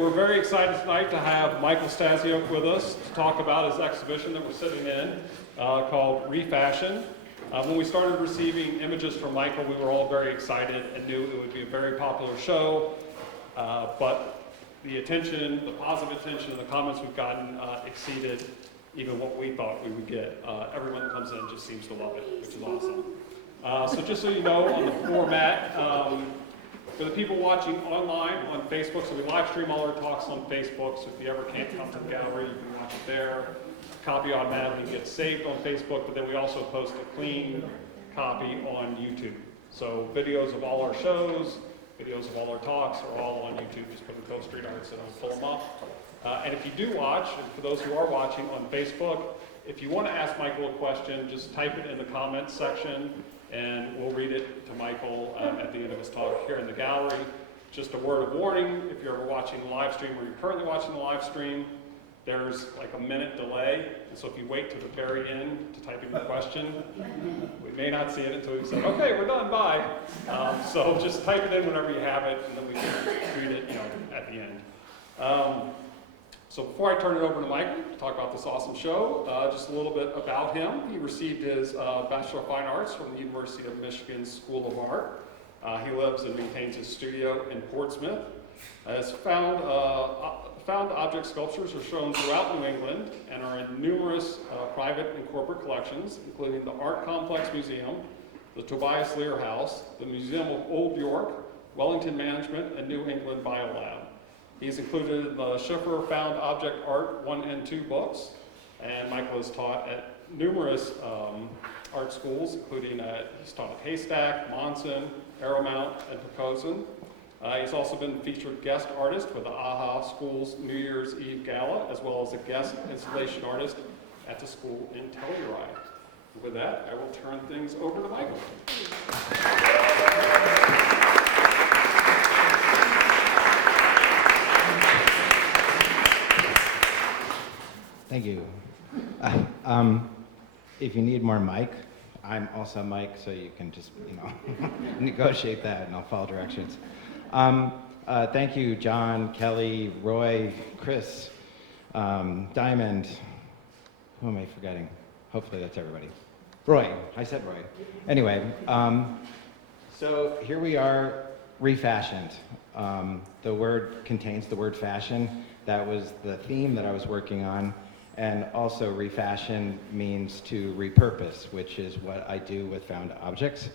We're very excited tonight to have Michael Stasiuk with us to talk about his exhibition that we're sitting in called Refashioned. When we started receiving images from Michael, we were all very excited and knew it would be a very popular show, but the attention, the positive attention, and the comments we've gotten exceeded even what we thought we would get. Everyone that comes in just seems to love it, which is awesome. So just so you know, on the format, for the people watching online on Facebook, so we live stream all our talks on Facebook, so if you ever can't come to the gallery, you can watch it there. Copy automatically gets saved on Facebook, but then we also post a clean copy on YouTube. So videos of all our shows, videos of all our talks are all on YouTube. Just put the Cove Street Arts and I'll pull them up. And if you do watch, and for those who are watching on Facebook, if you want to ask Michael a question, just type it in the comments section and we'll read it to Michael at the end of his talk here in the gallery. Just a word of warning, if you're ever watching the live stream or you're currently watching the live stream, there's like a minute delay, and so if you wait to the very end to type in your question, we may not see it until we say, okay, we're done, bye. So just type it in whenever you have it, and then we can read it, at the end. So before I turn it over to Mike to talk about this awesome show, just a little bit about him. He received his Bachelor of Fine Arts from the University of Michigan School of Art. He lives and maintains his studio in Portsmouth. His found object sculptures are shown throughout New England and are in numerous private and corporate collections, including the Art Complex Museum, the Tobias Lear House, the Museum of Old York, Wellington Management, and New England Biolab. He's included in the Schiffer Found Object Art 1 and 2 books, and Michael has taught at numerous art schools, including he's taught at Haystack, Monson, Arrowmount, and Pocosin. He's also been featured guest artist with the AHA School's New Year's Eve Gala, as well as a guest installation artist at the school in Telluride. With that, I will turn things over to Michael. Thank you. If you need more Mike, I'm also Mike, so you can just, negotiate that and I'll follow directions. Thank you, John, Kelly, Roy, Chris, Diamond. Who am I forgetting? Hopefully that's everybody. Roy, I said Roy. Anyway, so here we are, refashioned. The word contains the word fashion. That was the theme that I was working on. And also refashion means to repurpose, which is what I do with found objects.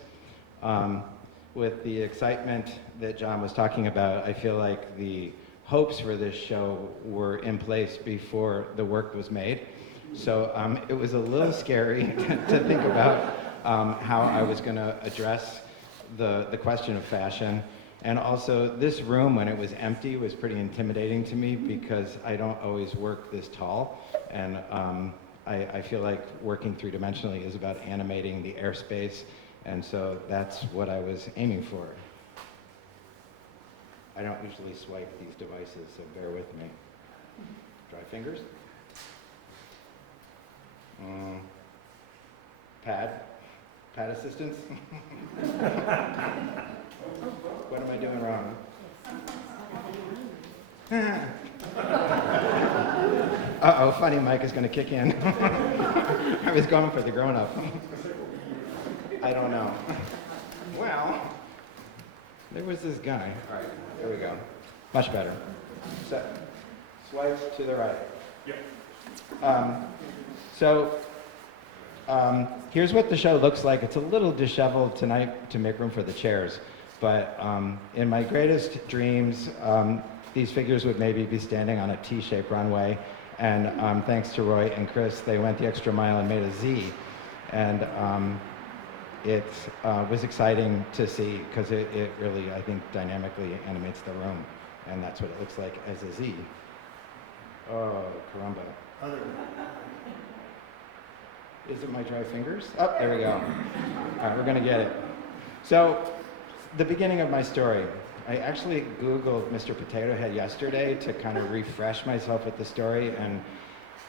With the excitement that John was talking about, I feel like the hopes for this show were in place before the work was made. So it was a little scary to think about how I was going to address the question of fashion. And also, this room, when it was empty, was pretty intimidating to me because I don't always work this tall. And I feel like working three-dimensionally is about animating the airspace. And so that's what I was aiming for. I don't usually swipe these devices, so bear with me. Dry fingers. Pad assistance. What am I doing wrong? Uh-oh, funny Mike is going to kick in. I was going for the grown-up. I don't know. Well, there was this guy. All right, there we go. Much better. So, swipe to the right. Yep. Here's what the show looks like. It's a little disheveled tonight to make room for the chairs, but in my greatest dreams, these figures would maybe be standing on a T-shaped runway, and thanks to Roy and Chris, they went the extra mile and made a Z, and it was exciting to see because it really, I think, dynamically animates the room, and that's what it looks like as a Z. Oh, caramba. Is it my dry fingers? Oh, there we go. All right, we're going to get it. So, the beginning of my story. I actually Googled Mr. Potato Head yesterday to kind of refresh myself with the story, and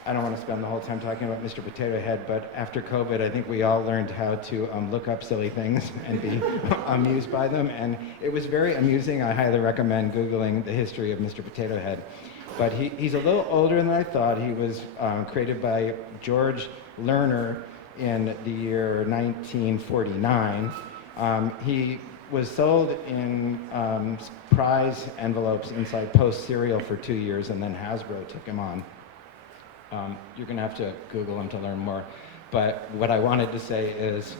I don't want to spend the whole time talking about Mr. Potato Head, but after COVID, I think we all learned how to look up silly things and be amused by them, and it was very amusing. I highly recommend Googling the history of Mr. Potato Head. But he's a little older than I thought. He was created by George Lerner in the year 1949. He was sold in prize envelopes inside Post cereal for 2 years, and then Hasbro took him on. You're going to have to Google him to learn more. But what I wanted to say is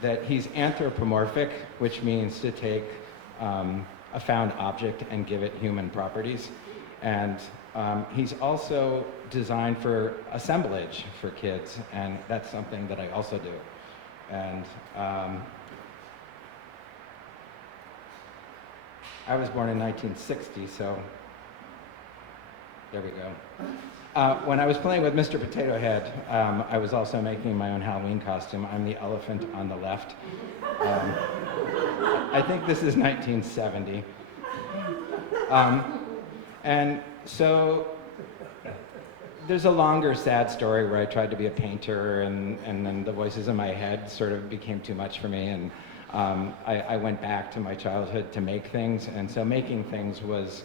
that he's anthropomorphic, which means to take a found object and give it human properties. And he's also designed for assemblage for kids, and that's something that I also do. And I was born in 1960, so there we go. When I was playing with Mr. Potato Head, I was also making my own Halloween costume. I'm the elephant on the left. I think this is 1970. And so there's a longer sad story where I tried to be a painter, and then the voices in my head sort of became too much for me, and I went back to my childhood to make things. And so making things was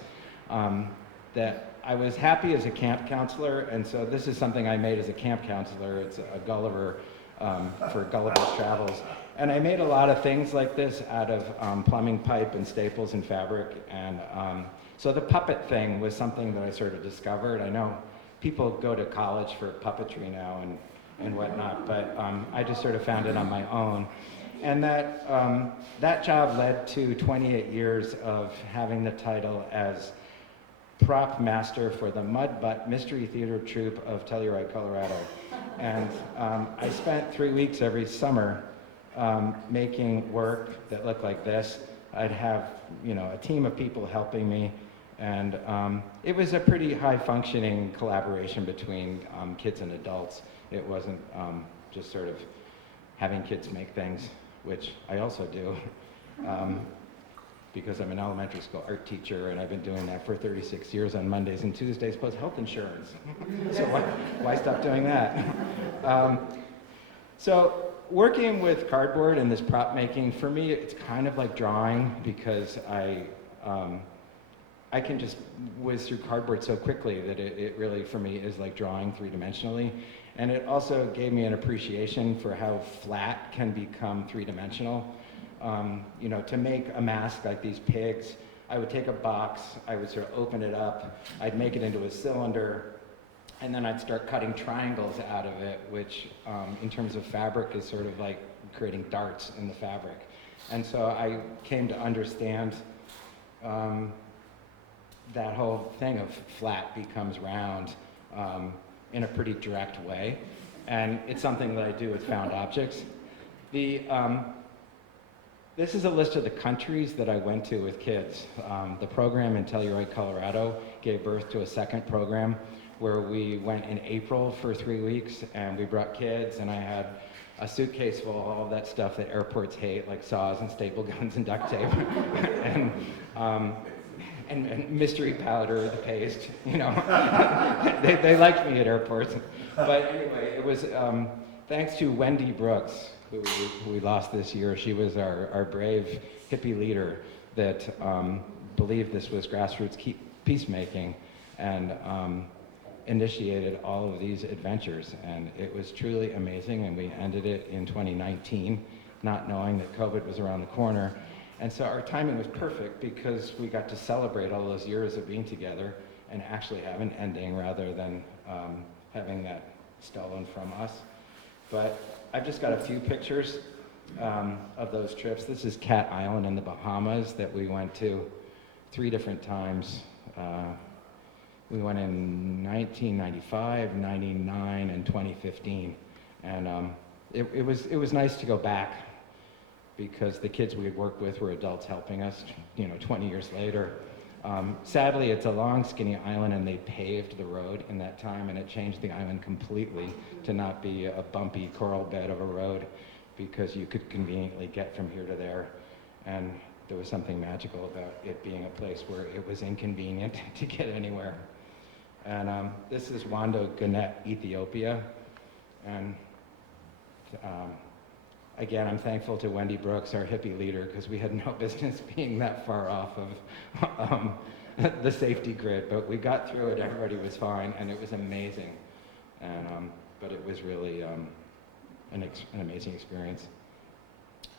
that I was happy as a camp counselor, and so this is something I made as a camp counselor. It's a Gulliver for Gulliver's Travels. And I made a lot of things like this out of plumbing pipe and staples and fabric. And so the puppet thing was something that I sort of discovered. I know people go to college for puppetry now and whatnot, but I just sort of found it on my own. And that job led to 28 years of having the title as prop master for the Mud Butt Mystery Theater Troupe of Telluride, Colorado. And I spent 3 weeks every summer making work that looked like this. I'd have, a team of people helping me, and it was a pretty high-functioning collaboration between kids and adults. It wasn't just sort of having kids make things, which I also do. Because I'm an elementary school art teacher, and I've been doing that for 36 years on Mondays and Tuesdays, plus health insurance. So why stop doing that? So working with cardboard and this prop making, for me, it's kind of like drawing, because I can just whiz through cardboard so quickly that it really, for me, is like drawing three-dimensionally. And it also gave me an appreciation for how flat can become three-dimensional. To make a mask like these pigs, I would take a box, I would sort of open it up, I'd make it into a cylinder, and then I'd start cutting triangles out of it, which in terms of fabric is sort of like creating darts in the fabric. And so I came to understand that whole thing of flat becomes round in a pretty direct way. And it's something that I do with found objects. This is a list of the countries that I went to with kids. The program in Telluride, Colorado gave birth to a second program where we went in April for 3 weeks, and we brought kids, and I had a suitcase full of all of that stuff that airports hate, like saws and staple guns and duct tape, and mystery powder, the paste, they liked me at airports. But anyway, it was thanks to Wendy Brooks, who we lost this year. She was our brave hippie leader that believed this was grassroots peacemaking, and initiated all of these adventures. And it was truly amazing, and we ended it in 2019, not knowing that COVID was around the corner. And so our timing was perfect, because we got to celebrate all those years of being together and actually have an ending rather than having that stolen from us. But I've just got a few pictures of those trips. This is Cat Island in the Bahamas that we went to 3 different times. We went in 1995, 99, and 2015. And it was nice to go back, because the kids we had worked with were adults helping us, 20 years later. Sadly, it's a long, skinny island, and they paved the road in that time, and it changed the island completely to not be a bumpy coral bed of a road, because you could conveniently get from here to there. And there was something magical about it being a place where it was inconvenient to get anywhere. And this is Wando Gannett, Ethiopia. And again, I'm thankful to Wendy Brooks, our hippie leader, because we had no business being that far off of the safety grid, but we got through it, everybody was fine, and it was amazing. And, but it was really an amazing experience.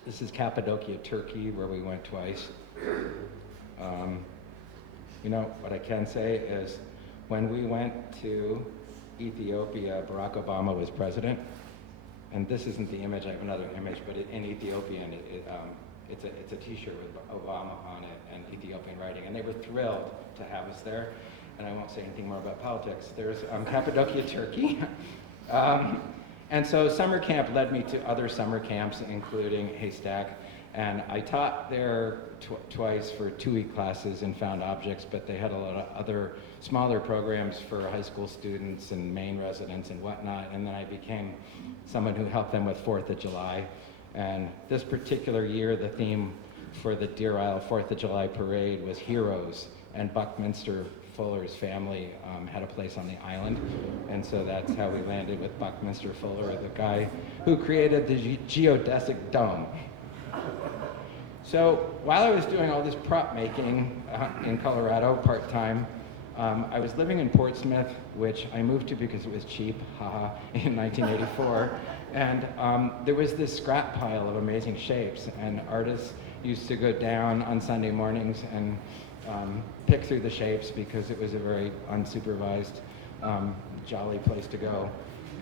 This is Cappadocia, Turkey, where we went twice. You know, what I can say is, when we went to Ethiopia, Barack Obama was president. And this isn't the image, I have another image, but in Ethiopian, it's a t-shirt with Obama on it and Ethiopian writing. And they were thrilled to have us there. And I won't say anything more about politics. There's Cappadocia, Turkey. And so summer camp led me to other summer camps, including Haystack. And I taught there twice for 2-week classes and found objects, but they had a lot of other smaller programs for high school students and Maine residents and whatnot. And then I became someone who helped them with 4th of July. And this particular year, the theme for the Deer Isle 4th of July parade was heroes. And Buckminster Fuller's family had a place on the island. And so that's how we landed with Buckminster Fuller, the guy who created the geodesic dome. So while I was doing all this prop making in Colorado part-time, I was living in Portsmouth, which I moved to because it was cheap, haha, in 1984. And there was this scrap pile of amazing shapes, and artists used to go down on Sunday mornings and pick through the shapes because it was a very unsupervised, jolly place to go.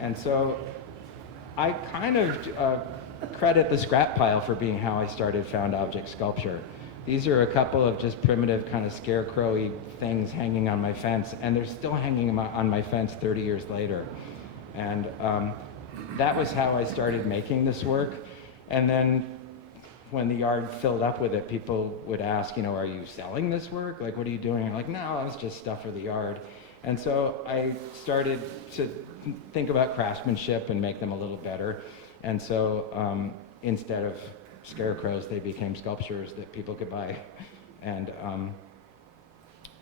And so I kind of credit the scrap pile for being how I started found object sculpture. These are a couple of just primitive kind of scarecrowy things hanging on my fence, and they're still hanging on my fence 30 years later. And that was how I started making this work. And then when the yard filled up with it, people would ask, you know, are you selling this work? Like, what are you doing? I'm like, no, it's just stuff for the yard. And so I started to think about craftsmanship and make them a little better. And so instead of scarecrows, they became sculptures that people could buy. And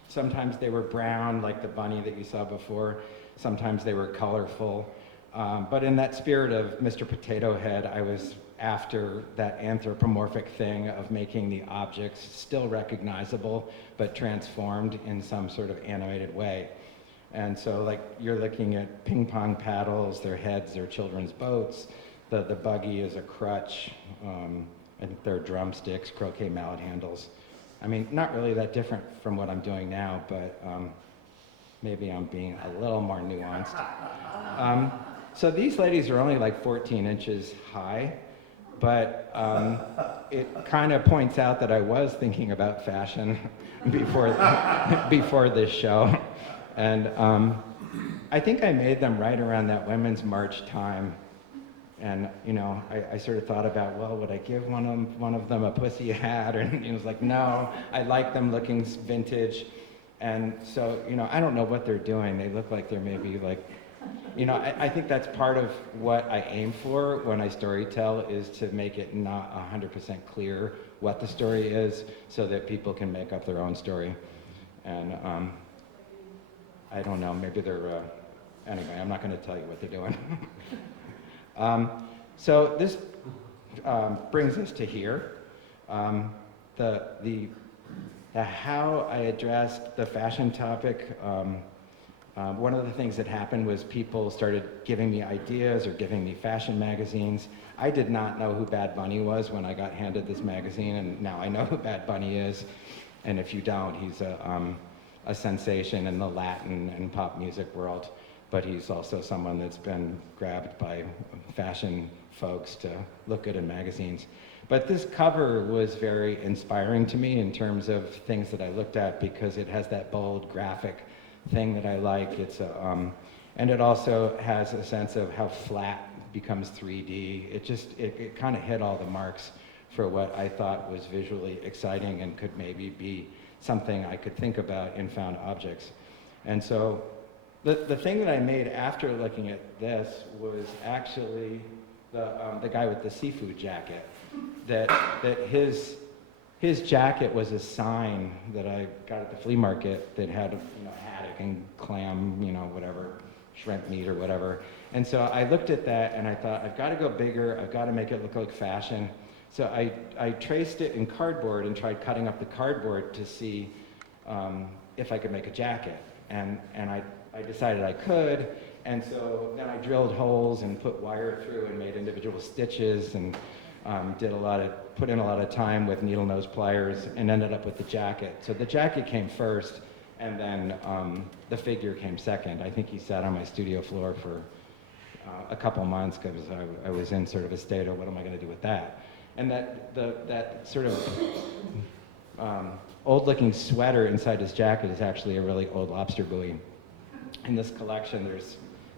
sometimes they were brown, like the bunny that you saw before. Sometimes they were colorful. But in that spirit of Mr. Potato Head, I was after that anthropomorphic thing of making the objects still recognizable, but transformed in some sort of animated way. And so, like, you're looking at ping pong paddles, their heads, their children's boats. The buggy is a crutch, and there are drumsticks, croquet mallet handles. I mean, not really that different from what I'm doing now, but maybe I'm being a little more nuanced. So these ladies are only like 14 inches high, but it kind of points out that I was thinking about fashion before this show. And I think I made them right around that Women's March time. And, you know, I sort of thought about, well, would I give one of them a pussy hat? And it was like, no, I like them looking vintage. And so, you know, I don't know what they're doing. They look like they're maybe like, you know, I think that's part of what I aim for when I storytell, is to make it not 100% clear what the story is so that people can make up their own story. And I don't know, maybe they're, anyway, I'm not going to tell you what they're doing. So this brings us to here. The how I addressed the fashion topic, one of the things that happened was people started giving me ideas or giving me fashion magazines. I did not know who Bad Bunny was when I got handed this magazine, and now I know who Bad Bunny is. And if you don't, he's a sensation in the Latin and pop music world. But he's also someone that's been grabbed by fashion folks to look good in magazines. But this cover was very inspiring to me in terms of things that I looked at, because it has that bold graphic thing that I like. It's and it also has a sense of how flat becomes 3D. It kind of hit all the marks for what I thought was visually exciting and could maybe be something I could think about in found objects. And so the thing that I made after looking at this was actually the guy with the seafood jacket. That his jacket was a sign that I got at the flea market that had, you know, haddock and clam shrimp meat or whatever. And so I looked at that and I thought, I've got to go bigger, I've got to make it look like fashion. So I traced it in cardboard and tried cutting up the cardboard to see if I could make a jacket. And I decided I could, and so then I drilled holes and put wire through and made individual stitches and put in a lot of time with needle nose pliers and ended up with the jacket. So the jacket came first, and then the figure came second. I think he sat on my studio floor for a couple months because I was in sort of a state of what am I going to do with that? And that sort of old-looking sweater inside his jacket is actually a really old lobster buoy. In this collection,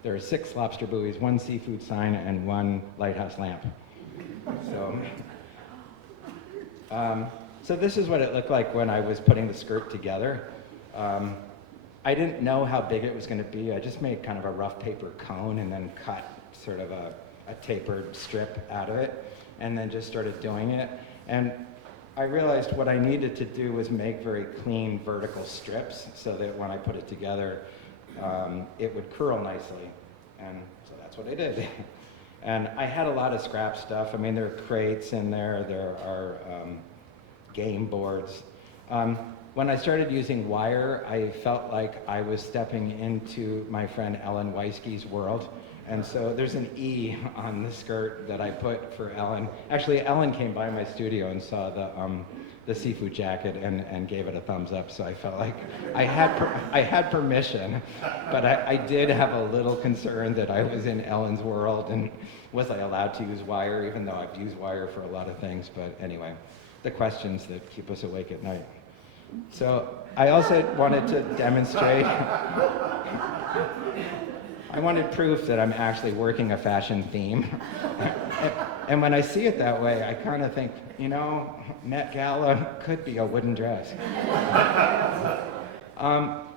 there are 6 lobster buoys, 1 seafood sign, and 1 lighthouse lamp. So this is what it looked like when I was putting the skirt together. I didn't know how big it was going to be. I just made kind of a rough paper cone and then cut sort of a tapered strip out of it, and then just started doing it. And I realized what I needed to do was make very clean vertical strips so that when I put it together, it would curl nicely. And so that's what I did. And I had a lot of scrap stuff. I mean, there are crates in there. There are game boards. When I started using wire, I felt like I was stepping into my friend Ellen Weiske's world. And so there's an E on the skirt that I put for Ellen. Actually, Ellen came by my studio and saw the seafood jacket and gave it a thumbs up. So I felt like I had permission, but I did have a little concern that I was in Ellen's world and was I allowed to use wire, even though I've used wire for a lot of things. But anyway, the questions that keep us awake at night. So I also wanted to demonstrate, I wanted proof that I'm actually working a fashion theme. And when I see it that way, I kind of think, you know, Met Gala could be a wooden dress.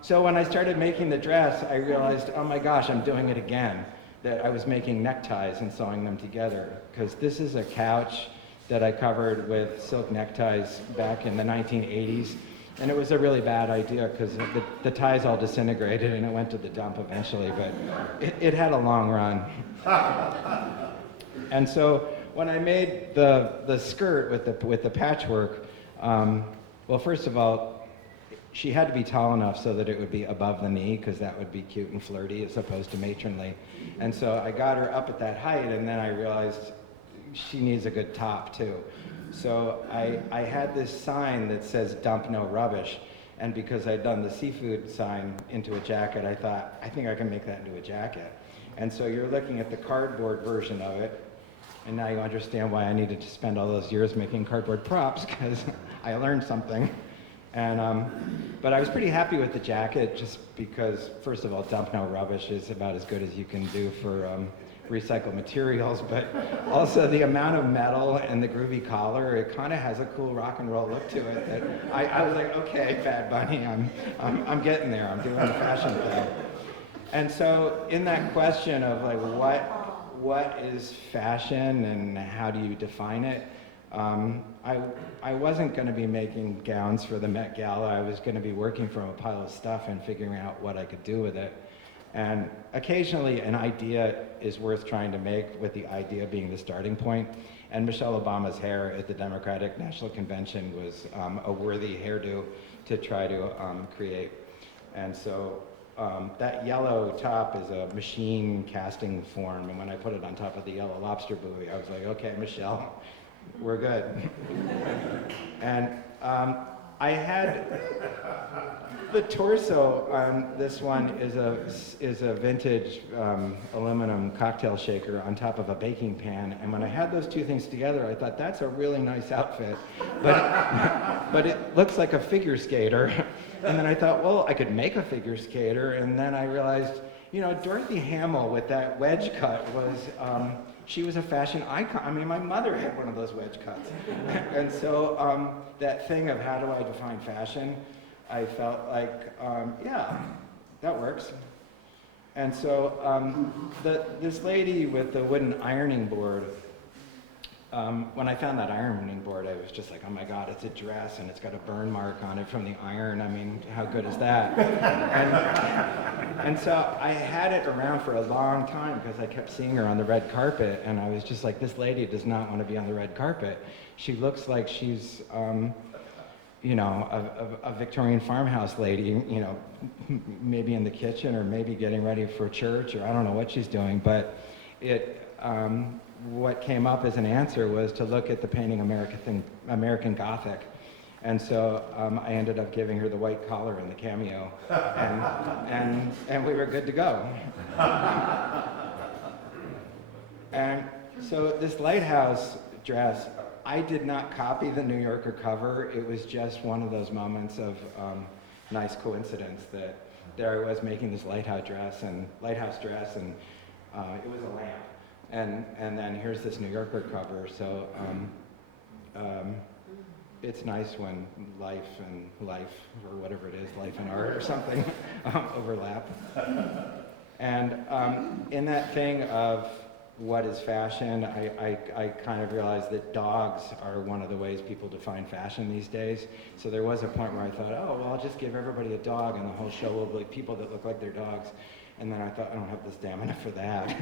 So when I started making the dress, I realized, oh my gosh, I'm doing it again. That I was making neckties and sewing them together. Because this is a couch that I covered with silk neckties back in the 1980s. And it was a really bad idea because the ties all disintegrated and it went to the dump eventually, but it had a long run. And so when I made the skirt with the patchwork, well, first of all, she had to be tall enough so that it would be above the knee because that would be cute and flirty as opposed to matronly. And so I got her up at that height, and then I realized she needs a good top too. So I had this sign that says dump no rubbish, and because I'd done the seafood sign into a jacket, I thought, I think I can make that into a jacket. And so you're looking at the cardboard version of it, and now you understand why I needed to spend all those years making cardboard props, because I learned something. And but I was pretty happy with the jacket, just because, first of all, dump no rubbish is about as good as you can do for recycled materials, but also the amount of metal and the groovy collar, it kind of has a cool rock and roll look to it that I was like, okay, Bad Bunny, I'm getting there, I'm doing the fashion thing. And so in that question of like what is fashion and how do you define it, I wasn't going to be making gowns for the Met Gala. I was going to be working from a pile of stuff and figuring out what I could do with it. And occasionally an idea is worth trying to make, with the idea being the starting point. And Michelle Obama's hair at the Democratic National Convention was a worthy hairdo to try to create. And so that yellow top is a machine casting form. And when I put it on top of the yellow lobster buoy, I was like, okay, Michelle, we're good. And I had the torso on this one is a vintage aluminum cocktail shaker on top of a baking pan. And when I had those two things together, I thought that's a really nice outfit, but it looks like a figure skater. And then I thought, well, I could make a figure skater. And then I realized, you know, Dorothy Hamill with that wedge cut was. She was a fashion icon. I mean, my mother had one of those wedge cuts. And so that thing of how do I define fashion, I felt like, yeah, that works. And so this lady with the wooden ironing board, when I found that ironing board, I was just like, oh my God, it's a dress and it's got a burn mark on it from the iron. I mean, how good is that? And so I had it around for a long time because I kept seeing her on the red carpet, and I was just like, this lady does not want to be on the red carpet. She looks like she's, you know, a Victorian farmhouse lady, you know, maybe in the kitchen or maybe getting ready for church, or I don't know what she's doing, but what came up as an answer was to look at the painting American Gothic. And so I ended up giving her the white collar and the cameo, and we were good to go. And so this lighthouse dress, I did not copy the New Yorker cover. It was just one of those moments of nice coincidence that there I was making this lighthouse dress, and it was a lamp. And then here's this New Yorker cover. So it's nice when life, or whatever it is, life and art or something, overlap. And in that thing of what is fashion, I kind of realized that dogs are one of the ways people define fashion these days. So there was a point where I thought, oh, well, I'll just give everybody a dog and the whole show will be people that look like their dogs. And then I thought, I don't have the stamina for that.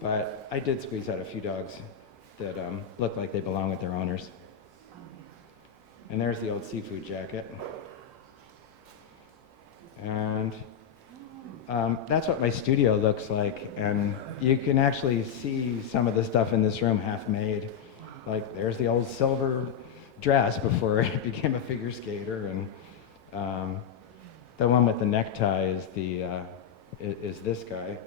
But I did squeeze out a few dogs that look like they belong with their owners. And there's the old seafood jacket. And that's what my studio looks like. And you can actually see some of the stuff in this room half made. Like there's the old silver dress before it became a figure skater. And the one with the necktie is this guy.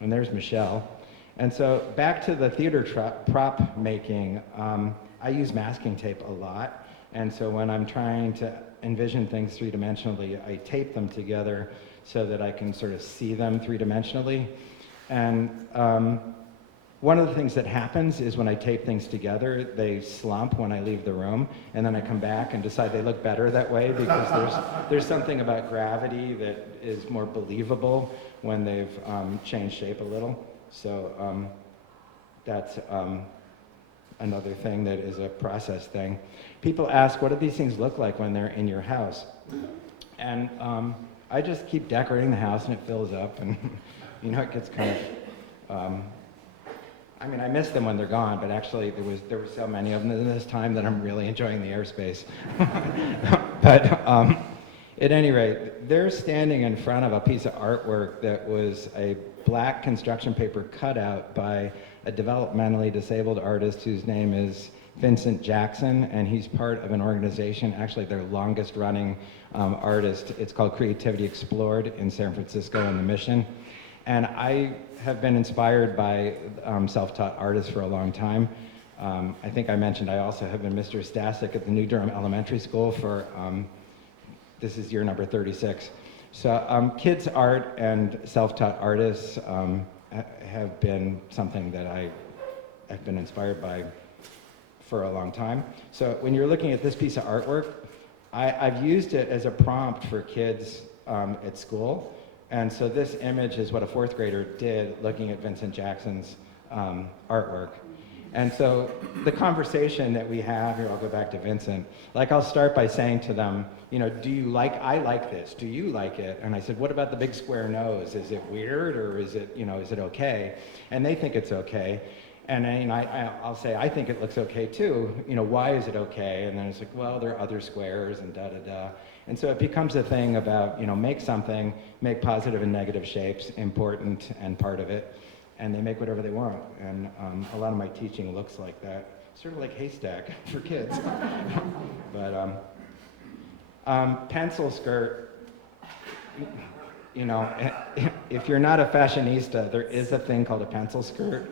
And there's Michelle. And so back to the theater prop making, I use masking tape a lot. And so when I'm trying to envision things three-dimensionally, I tape them together so that I can sort of see them three-dimensionally. And one of the things that happens is when I tape things together, they slump when I leave the room, and then I come back and decide they look better that way because there's something about gravity that is more believable when they've changed shape a little. So that's another thing that is a process thing. People ask, what do these things look like when they're in your house? And I just keep decorating the house and it fills up, and you know, it gets kind of, I mean, I miss them when they're gone, but actually there were so many of them this time that I'm really enjoying the airspace. But at any rate, they're standing in front of a piece of artwork that was a black construction paper cutout by a developmentally disabled artist whose name is Vincent Jackson, and he's part of an organization, actually their longest running artist. It's called Creativity Explored in San Francisco in the Mission. And I have been inspired by self-taught artists for a long time. I think I mentioned I also have been Mr. Stasiuk at the New Durham Elementary School for, this is year number 36. So kids art and self-taught artists have been something that I have been inspired by for a long time. So when you're looking at this piece of artwork, I've used it as a prompt for kids at school. And so this image is what a fourth grader did looking at Vincent Jackson's artwork. And so the conversation that we have here, I'll go back to Vincent, like I'll start by saying to them, you know, I like this, do you like it? And I said, what about the big square nose? Is it weird, or is it, you know, is it okay? And they think it's okay. And then I'll say, I think it looks okay too. You know, why is it okay? And then it's like, well, there are other squares and da-da-da. And so it becomes a thing about, you know, make something, make positive and negative shapes important and part of it, and they make whatever they want. And a lot of my teaching looks like that, sort of like Haystack for kids. But pencil skirt, you know, if you're not a fashionista, there is a thing called a pencil skirt.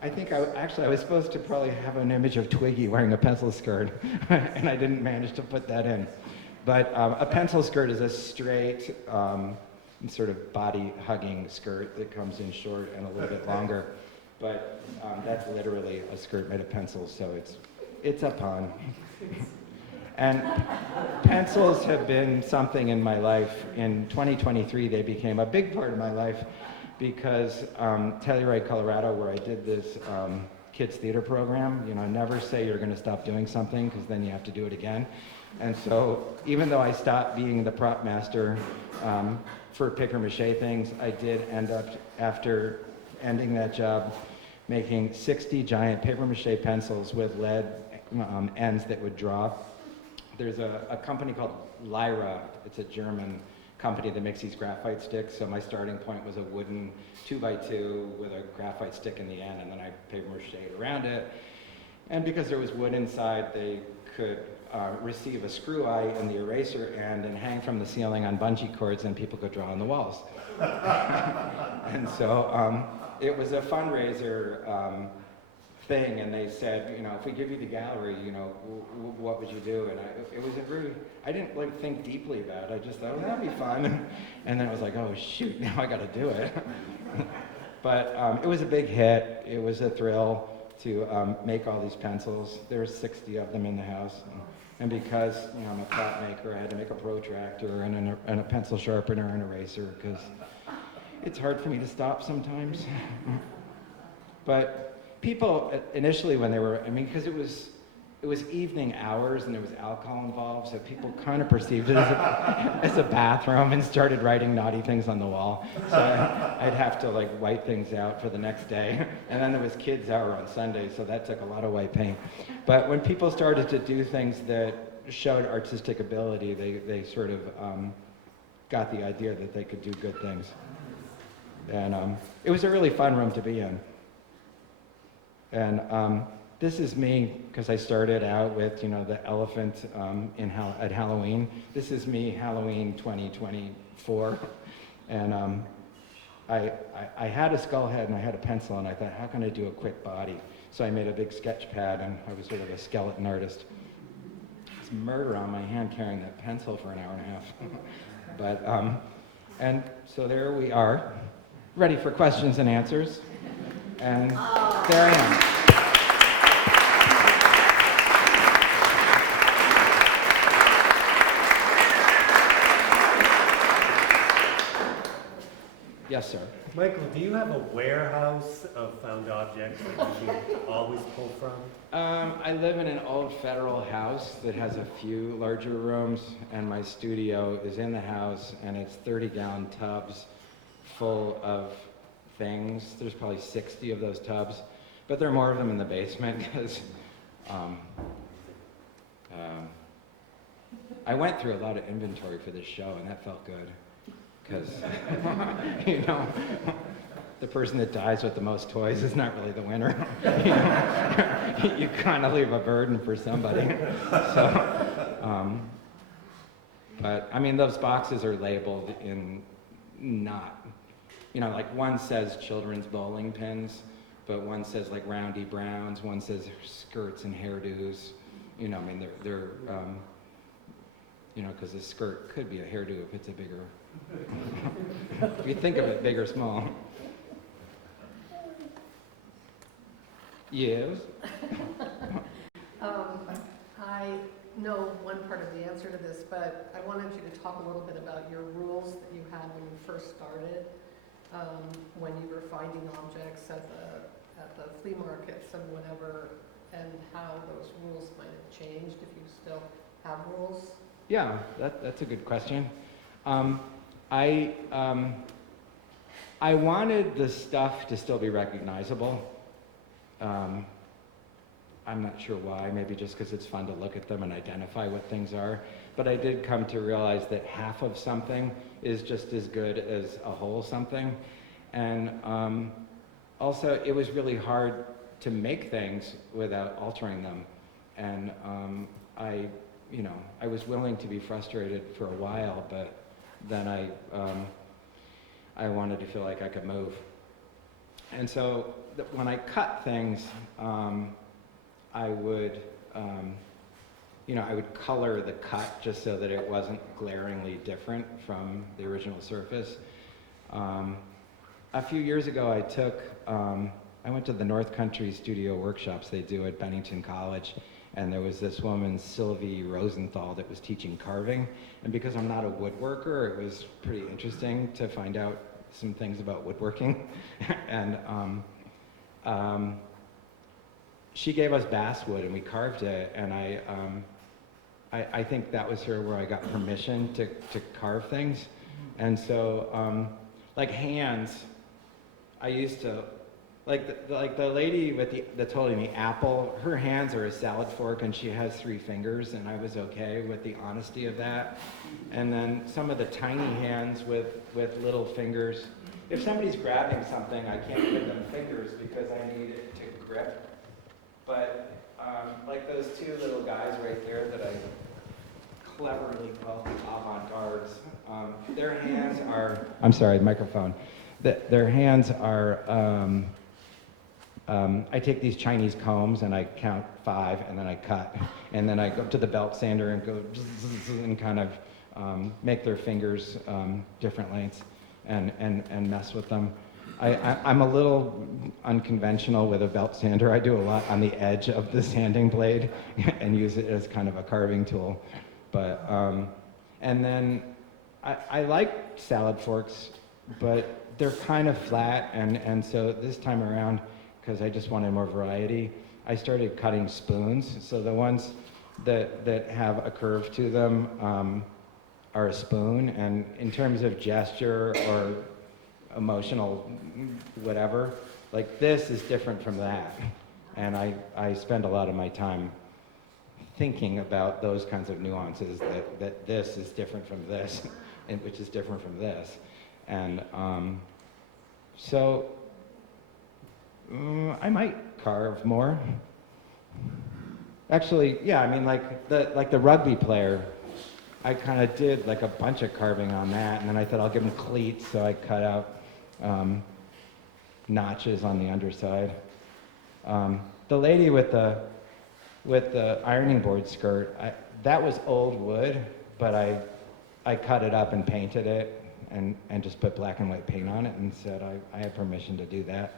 I think I was supposed to probably have an image of Twiggy wearing a pencil skirt, and I didn't manage to put that in. But a pencil skirt is a straight, sort of body-hugging skirt that comes in short and a little bit longer. But that's literally a skirt made of pencils, so it's a pun. And pencils have been something in my life. In 2023, they became a big part of my life because Telluride, Colorado, where I did this kids theater program, you know, never say you're going to stop doing something because then you have to do it again. And so even though I stopped being the prop master for papier-mâché things, I did end up, after ending that job, making 60 giant papier-mâché pencils with lead ends that would draw. There's a company called Lyra. It's a German company that makes these graphite sticks. So my starting point was a wooden 2x2 with a graphite stick in the end, and then I papier-mâché around it. And because there was wood inside, they could receive a screw eye in the eraser end and hang from the ceiling on bungee cords, and people could draw on the walls. And so it was a fundraiser thing, and they said, you know, if we give you the gallery, you know, what would you do? And it was a very, I didn't like think deeply about it. I just thought, well, that'd be fun. And then I was like, oh shoot, now I got to do it. But it was a big hit. It was a thrill to make all these pencils. There's 60 of them in the house. And because, you know, I'm a prop maker, I had to make a protractor and a pencil sharpener and eraser, because it's hard for me to stop sometimes. But people initially, when they were, I mean, because it was evening hours and there was alcohol involved, so people kind of perceived it as a bathroom and started writing naughty things on the wall. So I'd have to like white things out for the next day. And then there was kids hour on Sunday, so that took a lot of white paint. But when people started to do things that showed artistic ability, they sort of got the idea that they could do good things. And it was a really fun room to be in. And this is me, because I started out with, you know, the elephant at Halloween. This is me, Halloween 2024. And I had a skull head and I had a pencil, and I thought, how can I do a quick body? So I made a big sketch pad, and I was sort of a skeleton artist. It's murder on my hand carrying that pencil for an hour and a half. But, and so there we are, ready for questions and answers. And there I am. Yes, sir. Michael, do you have a warehouse of found objects that you can always pull from? I live in an old federal house that has a few larger rooms, and my studio is in the house, and it's 30-gallon tubs full of things. There's probably 60 of those tubs, but there are more of them in the basement because I went through a lot of inventory for this show, and that felt good because, you know, the person that dies with the most toys is not really the winner. You kind of leave a burden for somebody. So, but I mean, those boxes are labeled in not, you know, like one says children's bowling pins, but one says like Roundy Browns, one says skirts and hairdos. You know, I mean, they're you know, because a skirt could be a hairdo if it's a bigger, if you think of it big or small. Yes? I know one part of the answer to this, but I wanted you to talk a little bit about your rules that you had when you first started, when you were finding objects at the flea markets and whatever, and how those rules might have changed, if you still have rules. Yeah, that's a good question. I wanted the stuff to still be recognizable. I'm not sure why, maybe just because it's fun to look at them and identify what things are. But I did come to realize that half of something is just as good as a whole something. And also, it was really hard to make things without altering them. And I was willing to be frustrated for a while, but then I wanted to feel like I could move. And so when I cut things, I would color the cut just so that it wasn't glaringly different from the original surface. A few years ago, I went to the North Country Studio workshops they do at Bennington College, and there was this woman, Sylvie Rosenthal, that was teaching carving. And because I'm not a woodworker, it was pretty interesting to find out some things about woodworking. And she gave us basswood, and we carved it, and I think that was sort of where I got permission to carve things. And so, like hands, I used to, like the lady with that's holding the apple, her hands are a salad fork and she has 3 fingers, and I was okay with the honesty of that. And then some of the tiny hands with little fingers. If somebody's grabbing something, I can't give them fingers because I need it to grip. But like those 2 little guys right there that I cleverly call avant-gardes, their hands are, I'm sorry, microphone. Their hands are, I take these Chinese combs and I count 5 and then I cut. And then I go to the belt sander and go and kind of make their fingers different lengths and mess with them. I'm a little unconventional with a belt sander. I do a lot on the edge of the sanding blade and use it as kind of a carving tool. But, and then I like salad forks, but they're kind of flat, and so this time around, because I just wanted more variety, I started cutting spoons. So the ones that have a curve to them are a spoon, and in terms of gesture or emotional whatever, like this is different from that. And I spend a lot of my time thinking about those kinds of nuances, that this is different from this, and which is different from this. And so I might carve more. Actually, yeah, I mean, like the rugby player, I kind of did like a bunch of carving on that, and then I thought I'll give him cleats, so I cut out notches on the underside. The lady with the ironing board skirt, that was old wood, but I cut it up and painted it and just put black and white paint on it and said I had permission to do that.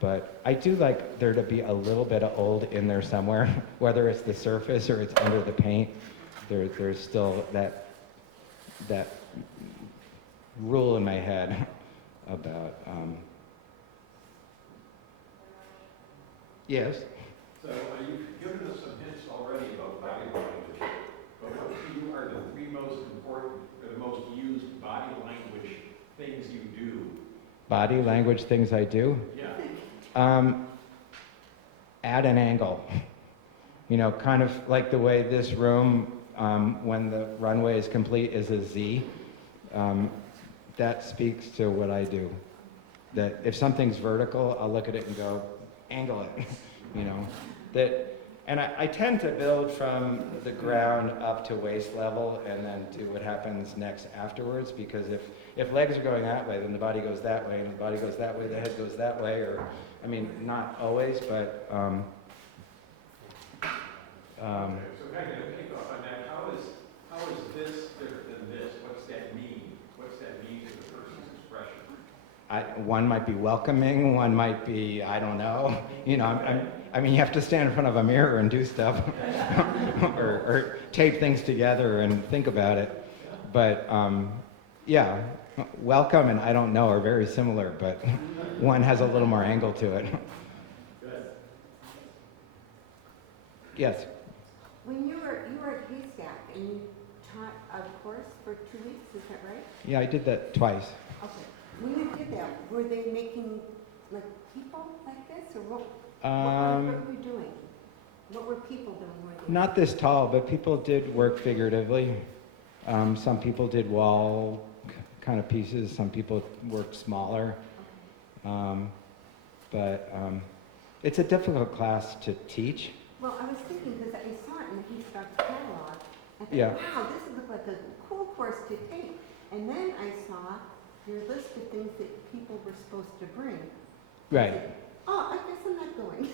But I do like there to be a little bit of old in there somewhere, whether it's the surface or it's under the paint. There's still that rule in my head about, yes? So you've given us some hints already about body language, but what to you are the 3 most important, or the most used body language things you do? Body language things I do? Yeah. Add an angle. You know, kind of like the way this room, when the runway is complete, is a Z. That speaks to what I do. That if something's vertical, I'll look at it and go, angle it. You know, and I tend to build from the ground up to waist level and then do what happens next afterwards, because if legs are going that way, then the body goes that way, and if the body goes that way, the head goes that way, or, I mean, not always, but, So kind of kick off on that, how is this different than this? What's that mean? What's that mean to the person's expression? one might be welcoming, one might be, I don't know, you know, I mean, you have to stand in front of a mirror and do stuff, or tape things together and think about it. But yeah, welcome and I don't know are very similar, but one has a little more angle to it. Good. Yes. When you were at Haystack and you taught a course for 2 weeks, is that right? Yeah, I did that twice. Okay. When you did that, were they making like people like this, or what were you doing? What were people doing? Not this tall, but people did work figuratively. Some people did wall kind of pieces. Some people worked smaller. But it's a difficult class to teach. Well, I was thinking, because I saw it in the Haystack catalog. I thought, Yeah. wow, this would look like a cool course to take. And then I saw your list of things that people were supposed to bring. Right. I said, oh, I guess I'm not going.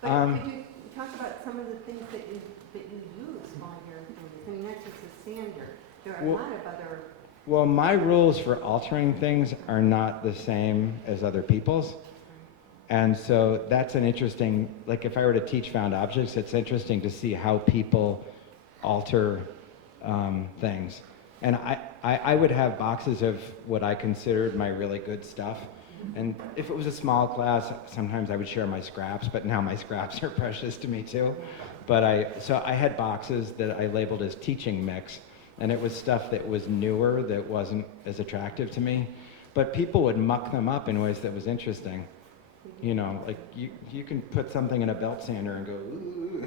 But could you talk about some of the things that you use while you're doing this? I mean, not just the sander. There are a lot of other. Well, my rules for altering things are not the same as other people's. And so that's an interesting, like if I were to teach found objects, it's interesting to see how people alter things. And I would have boxes of what I considered my really good stuff, And if it was a small class, sometimes I would share my scraps, but now my scraps are precious to me too. But so I had boxes that I labeled as teaching mix, and it was stuff that was newer, that wasn't as attractive to me. But people would muck them up in ways that was interesting. You know, like you can put something in a belt sander and go, ooh.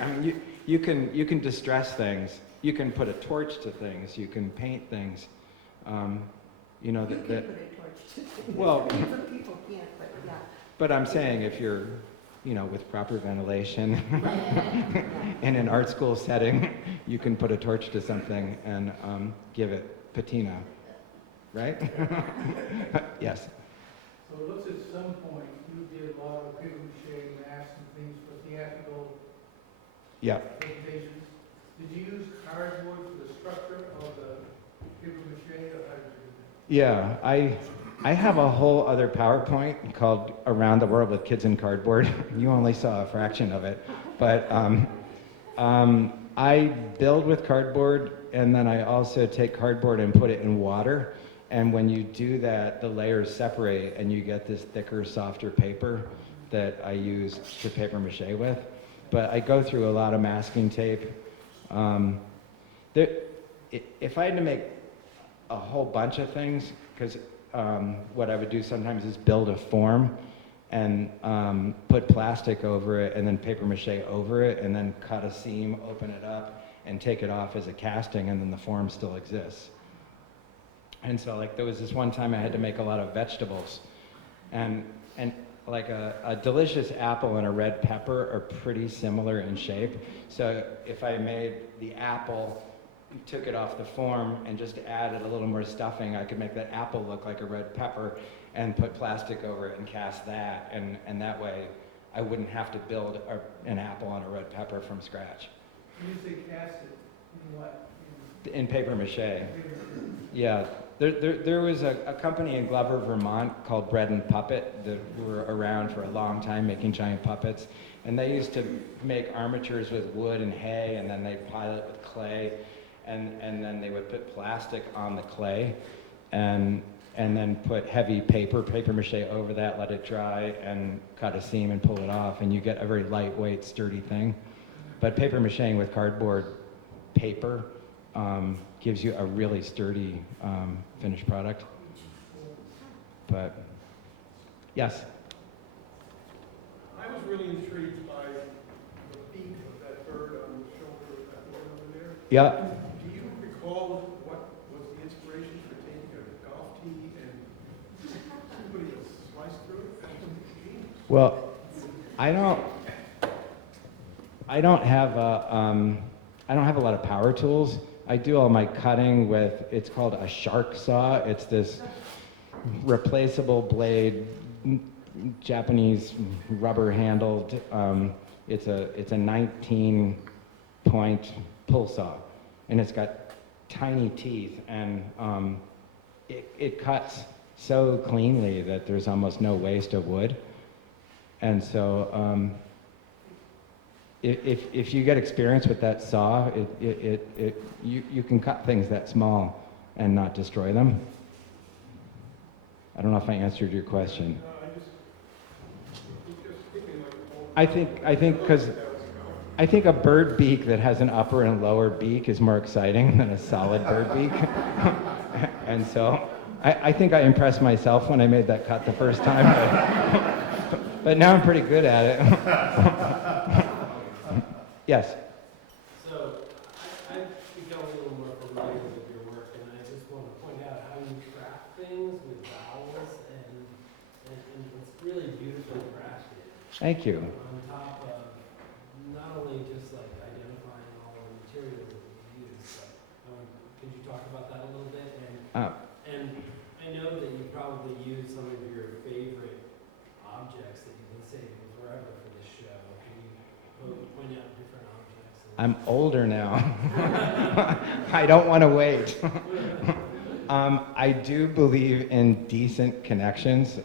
I mean, you can distress things. You can put a torch to things. You can paint things. You know, You can put a torch to things. Well, Some people can't, but yeah. but I'm saying if you're, you know, with proper ventilation in an art school setting, you can put a torch to something and give it patina, right? Yes. So it looks at some point you did a lot of paper mache masks and things for theatrical Yeah. presentations. Did you use cardboard for the structure of the paper mache, or how did you do Yeah, I have a whole other PowerPoint called Around the World with Kids in Cardboard. You only saw a fraction of it. But I build with cardboard, and then I also take cardboard and put it in water. And when you do that, the layers separate, and you get this thicker, softer paper that I use to paper mache with. But I go through a lot of masking tape. If I had to make a whole bunch of things, because what I would do sometimes is build a form and put plastic over it and then paper mache over it and then cut a seam, open it up, and take it off as a casting, and then the form still exists. And so like there was this one time I had to make a lot of vegetables, and like a delicious apple and a red pepper are pretty similar in shape. So if I made the apple, took it off the form and just added a little more stuffing, I could make that apple look like a red pepper and put plastic over it and cast that, and that way I wouldn't have to build an apple on a red pepper from scratch. that? You say cast it in what? In paper mache. In Yeah, there was a company in Glover, Vermont called Bread and Puppet that were around for a long time making giant puppets. And they used to make armatures with wood and hay, and then they'd pile it with clay, and then they would put plastic on the clay, and then put heavy paper mache over that, let it dry, and cut a seam and pull it off, and you get a very lightweight, sturdy thing. But paper macheing with cardboard paper gives you a really sturdy finished product. But, yes? I was really intrigued by the beak of that bird on the shoulder of that one over there. Yeah. Do you recall what was the inspiration for taking a golf tee and somebody else sliced through it? That's genius. Well, I don't have a lot of power tools. I do all my cutting with, it's called a shark saw. It's this replaceable blade, Japanese rubber handled. It's a 19-point pull saw, and it's got tiny teeth, and it cuts so cleanly that there's almost no waste of wood. And so if you get experience with that saw, you can cut things that small and not destroy them. I don't know if I answered your question. I think a bird beak that has an upper and lower beak is more exciting than a solid bird beak. And so I think I impressed myself when I made that cut the first time, but now I'm pretty good at it. Yes? So I've become a little more familiar with your work, and I just want to point out how you craft things with vowels, and it's really beautifully crafted. Thank you. On top of not only just like identifying all the materials that you use, but could you talk about that a little bit? And I know that you probably use some of your favorite objects that you've been saving forever for this show. Can you point out different objects? I'm older now. I don't want to wait. I do believe in decent connections.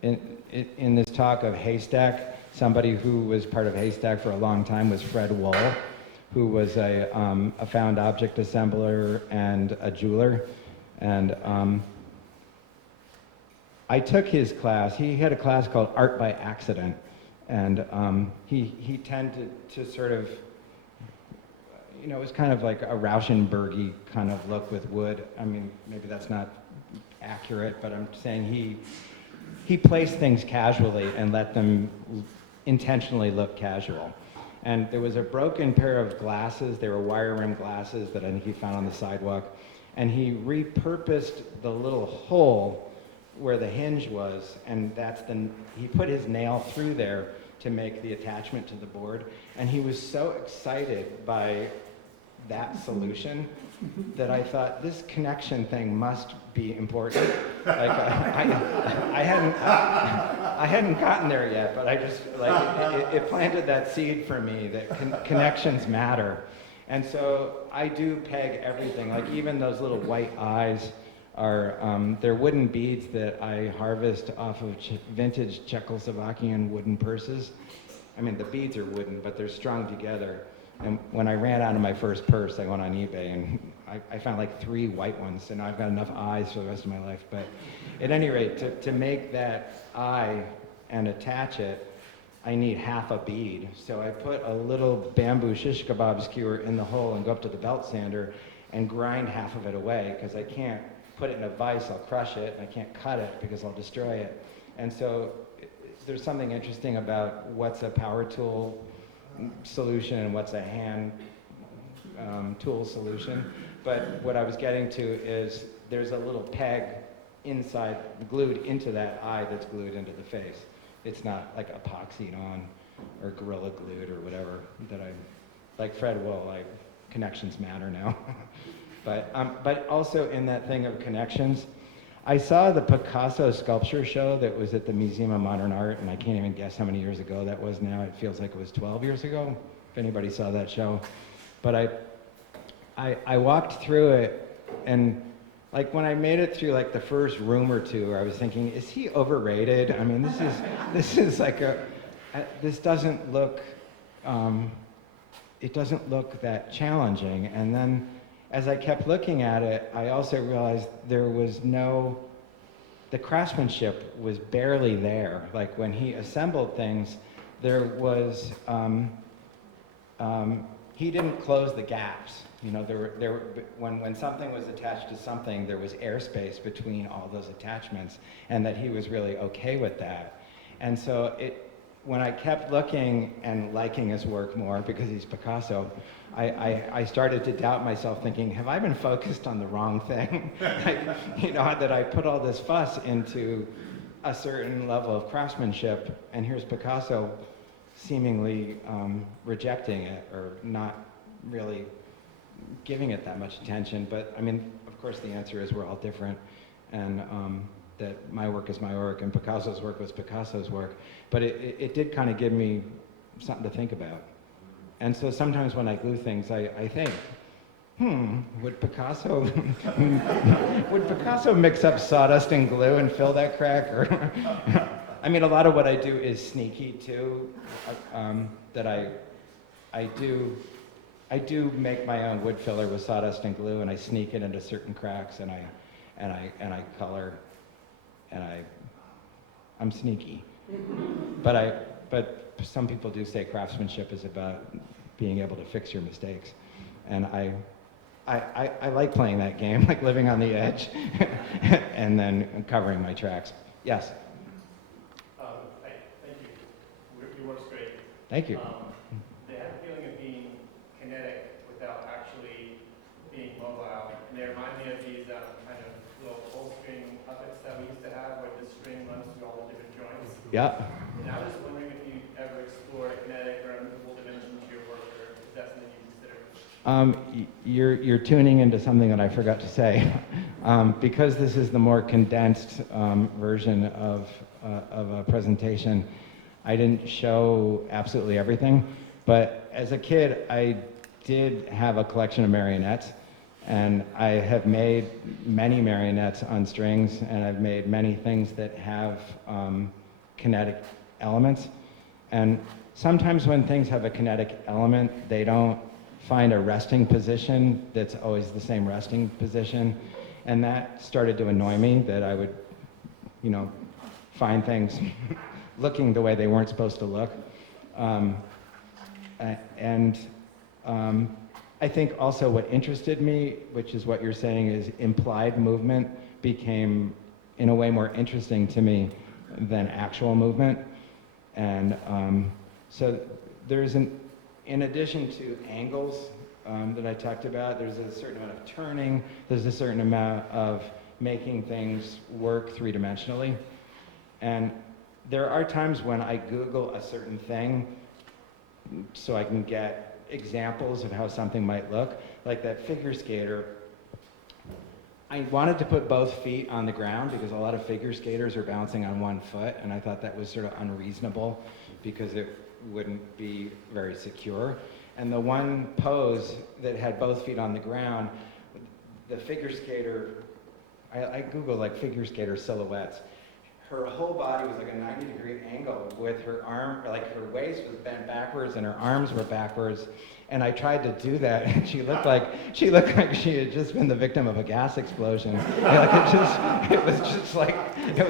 In this talk of Haystack, somebody who was part of Haystack for a long time was Fred Wohl, who was a found object assembler and a jeweler. And I took his class. He had a class called Art by Accident, and he tended to sort of, you know, it was kind of like a Rauschenberg-y kind of look with wood. I mean, maybe that's not accurate, but I'm saying he placed things casually and let them intentionally look casual. And there was a broken pair of glasses. They were wire rim glasses that I think he found on the sidewalk. And he repurposed the little hole where the hinge was, and he put his nail through there to make the attachment to the board. And he was so excited by that solution that I thought, this connection thing must be important. Like, I hadn't gotten there yet, but I just, like, it planted that seed for me that connections matter. And so I do peg everything, like even those little white eyes are, they're wooden beads that I harvest off of vintage Czechoslovakian wooden purses. I mean, the beads are wooden, but they're strung together. And when I ran out of my first purse, I went on eBay and I found like 3 white ones, and I've got enough eyes for the rest of my life. But at any rate, to make that eye and attach it, I need half a bead. So I put a little bamboo shish kebab skewer in the hole and go up to the belt sander and grind half of it away, because I can't put it in a vise, I'll crush it, and I can't cut it because I'll destroy it. And so there's something interesting about what's a power tool solution and what's a hand tool solution. But what I was getting to is there's a little peg inside, glued into that eye that's glued into the face. It's not like epoxied on or Gorilla Glued or whatever that I, like Fred will, like, connections matter now. But also in that thing of connections, I saw the Picasso sculpture show that was at the Museum of Modern Art, and I can't even guess how many years ago that was now. It feels like it was 12 years ago, if anybody saw that show. But I walked through it, and like when I made it through like the first room or two, I was thinking, is he overrated? I mean, this is like this doesn't look, it doesn't look that challenging. And then as I kept looking at it, I also realized the craftsmanship was barely there. Like when he assembled things, there was, he didn't close the gaps. You know, when something was attached to something, there was airspace between all those attachments, and that he was really okay with that. And so when I kept looking and liking his work more, because he's Picasso, I started to doubt myself, thinking, have I been focused on the wrong thing? Like, you know, that I put all this fuss into a certain level of craftsmanship, and here's Picasso seemingly rejecting it, or not really giving it that much attention. But I mean, of course the answer is we're all different, and that my work is my work and Picasso's work was Picasso's work. But it did kind of give me something to think about. And so sometimes when I glue things, I think, would Picasso mix up sawdust and glue and fill that crack? Or I mean, a lot of what I do is sneaky too. That I do make my own wood filler with sawdust and glue, and I sneak it into certain cracks, and I color, and I'm sneaky. But some people do say craftsmanship is about being able to fix your mistakes, and I like playing that game, like living on the edge, and then covering my tracks. Yes. Thank you. Your work's great. Thank you. They have a feeling of being kinetic without actually being mobile. And they remind me of these kind of little pull string puppets that we used to have, where the string runs through all the different joints. Yeah. And I was just wondering if you ever explored a kinetic or a movable dimension to your work, or if that's something you consider. You're tuning into something that I forgot to say. Because this is the more condensed version of a presentation, I didn't show absolutely everything, but as a kid, I did have a collection of marionettes, and I have made many marionettes on strings, and I've made many things that have kinetic elements. And sometimes when things have a kinetic element, they don't find a resting position that's always the same resting position, and that started to annoy me, that I would you know, find things looking the way they weren't supposed to look. And I think also what interested me, which is what you're saying, is implied movement became, in a way, more interesting to me than actual movement. And so there's in addition to angles that I talked about, there's a certain amount of turning, there's a certain amount of making things work three-dimensionally. And there are times when I Google a certain thing so I can get examples of how something might look. Like that figure skater, I wanted to put both feet on the ground because a lot of figure skaters are bouncing on one foot, and I thought that was sort of unreasonable because it wouldn't be very secure. And the one pose that had both feet on the ground, the figure skater, I Googled like figure skater silhouettes. Her whole body was like a 90-degree angle with her arm, or like her waist was bent backwards and her arms were backwards. And I tried to do that, and she looked like she had just been the victim of a gas explosion. It was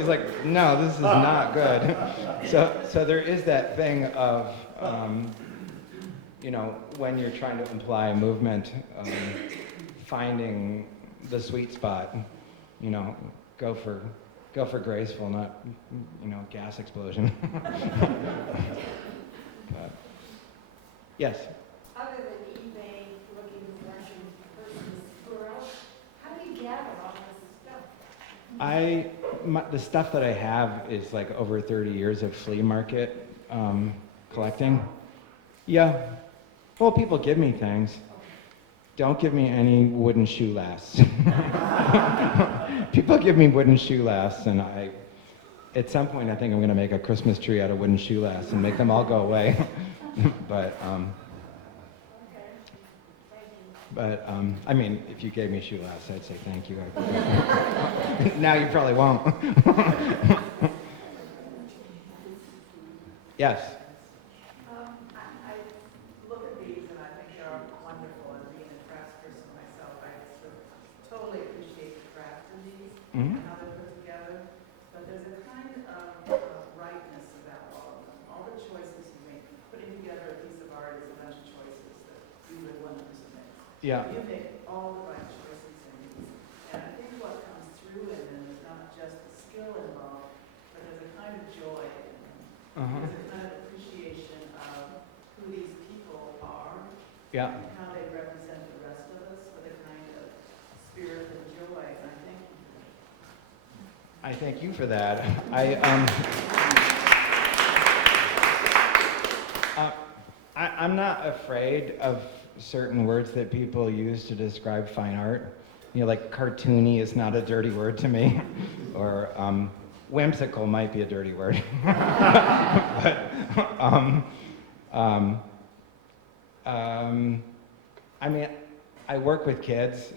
like, no, this is not good. So there is that thing of, you know, when you're trying to imply movement, finding the sweet spot, you know, go for graceful, not, you know, gas explosion. But, yes? Other than eBay looking Russian versus squirrel, how do you gather all this stuff? The stuff that I have is like over 30 years of flea market collecting. Yeah. Well, people give me things. Don't give me any wooden shoe lasts. People give me wooden shoe lasts, and at some point I think I'm going to make a Christmas tree out of wooden shoe lasts and make them all go away. But I mean, if you gave me shoe lasts, I'd say thank you. Now you probably won't. Yes. I look at these and I think they're wonderful, and being a crafts person myself, I sort of totally appreciate the craft in these and how they're put together. But there's a kind of rightness about all of them. All the choices you make, putting together a piece of art is a bunch of choices that you would 100% make. Yeah. You make all the right choices in these. And I think what comes through in them is not just the skill involved, but there's a kind of joy in them. There's a kind of appreciation of who these people are, Yeah. and how they represent the rest of us with a kind of spirit and joy, and I thank you for that. I thank you for that. I'm not afraid of certain words that people use to describe fine art. You know, like cartoony is not a dirty word to me, or whimsical might be a dirty word. But, I mean, I work with kids,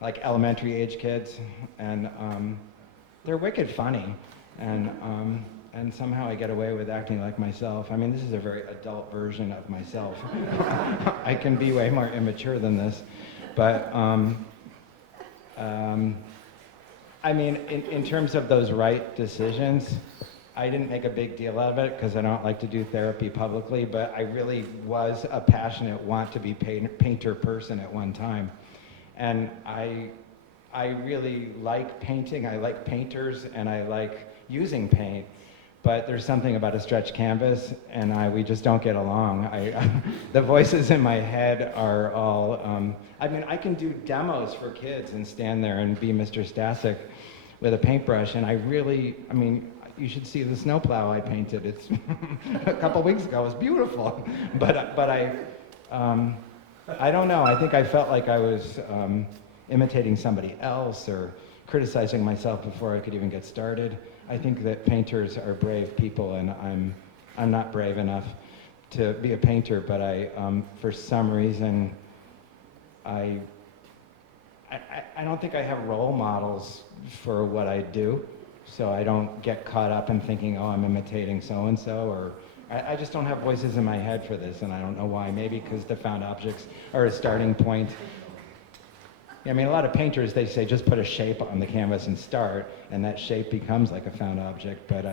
like elementary age kids, and they're wicked funny, and somehow I get away with acting like myself. I mean, this is a very adult version of myself. I can be way more immature than this, but I mean, in terms of those right decisions, I didn't make a big deal out of it because I don't like to do therapy publicly, but I really was a passionate want-to-be painter person at one time. And I really like painting, I like painters, and I like using paint, but there's something about a stretched canvas, and we just don't get along. The voices in my head are all, I mean, I can do demos for kids and stand there and be Mr. Stasiuk with a paintbrush, and I mean, you should see the snowplow I painted. It's a couple weeks ago. It was beautiful, but I don't know. I think I felt like I was imitating somebody else or criticizing myself before I could even get started. I think that painters are brave people, and I'm not brave enough to be a painter. But for some reason, I don't think I have role models for what I do. So I don't get caught up in thinking, oh, I'm imitating so-and-so, or I just don't have voices in my head for this, and I don't know why. Maybe because the found objects are a starting point. I mean, a lot of painters, they say just put a shape on the canvas and start, and that shape becomes like a found object, but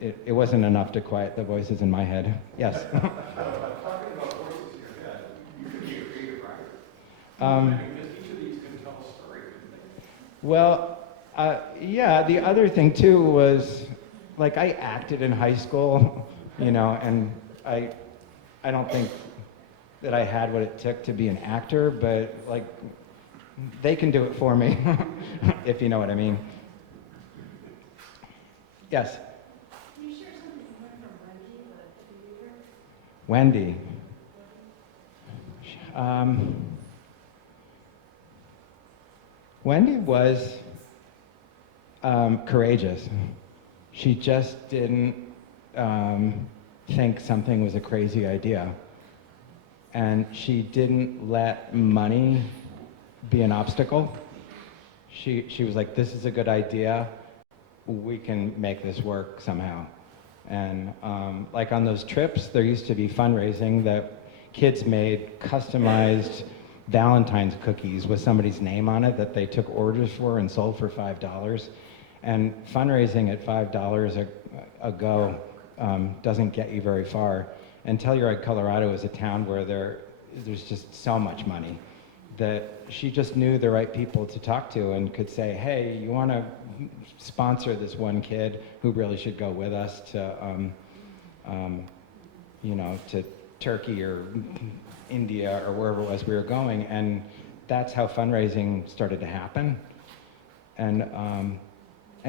it wasn't enough to quiet the voices in my head. Yes? Talking about voices in your head, you could be a creative writer. Because each of these can tell a story, couldn't they? Well, yeah, the other thing too was, like, I acted in high school, you know, and I don't think that I had what it took to be an actor, but, like, they can do it for me, if you know what I mean. Yes? Can you share something you learned from Wendy. Wendy, the Wendy was courageous. She just didn't think something was a crazy idea. And she didn't let money be an obstacle. She was like, this is a good idea. We can make this work somehow. And like on those trips, there used to be fundraising that kids made customized Valentine's cookies with somebody's name on it that they took orders for and sold for $5. And fundraising at $5 a go doesn't get you very far. And Telluride, Colorado is a town where there's just so much money that she just knew the right people to talk to and could say, hey, you want to sponsor this one kid who really should go with us to, you know, to Turkey or India or wherever it was we were going. And that's how fundraising started to happen. And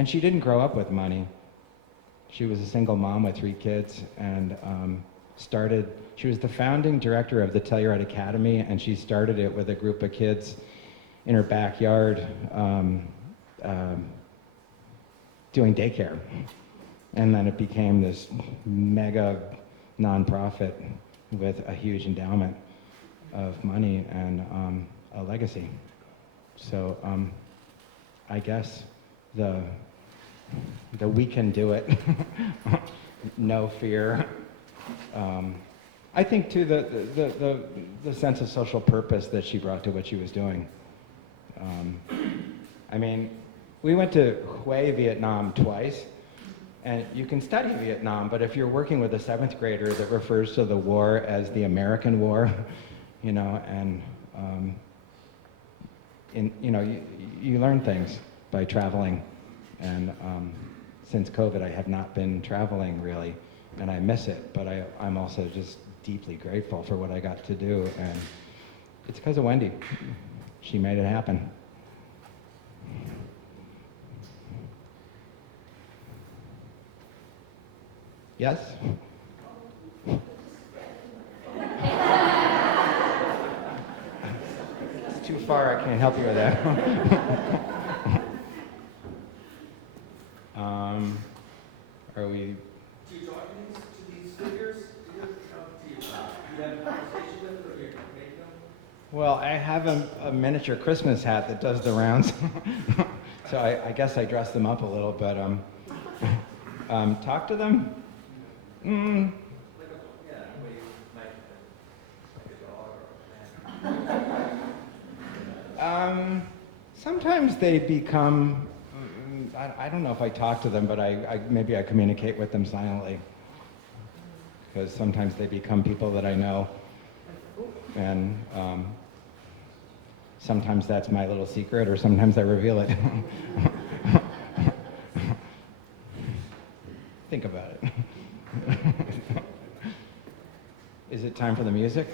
she didn't grow up with money. She was a single mom with 3 kids and she was the founding director of the Telluride Academy, and she started it with a group of kids in her backyard doing daycare. And then it became this mega nonprofit with a huge endowment of money and a legacy. So I guess the we can do it, no fear. I think too the sense of social purpose that she brought to what she was doing. I mean, we went to Hue, Vietnam twice, and you can study Vietnam, but if you're working with a 7th grader that refers to the war as the American War, you know, and you know, you learn things by traveling. And since COVID, I have not been traveling really, and I miss it, but I'm also just deeply grateful for what I got to do, and it's because of Wendy. She made it happen. Yes? It's too far, I can't help you with that. Are we? Do you talk to these figures? Do you have a conversation with them, or do you make them? Well, I have a miniature Christmas hat that does the rounds. So I guess I dress them up a little, but talk to them? Sometimes they become, I don't know if I talk to them, but maybe I communicate with them silently. Because sometimes they become people that I know. And sometimes that's my little secret, or sometimes I reveal it. Think about it. Is it time for the music?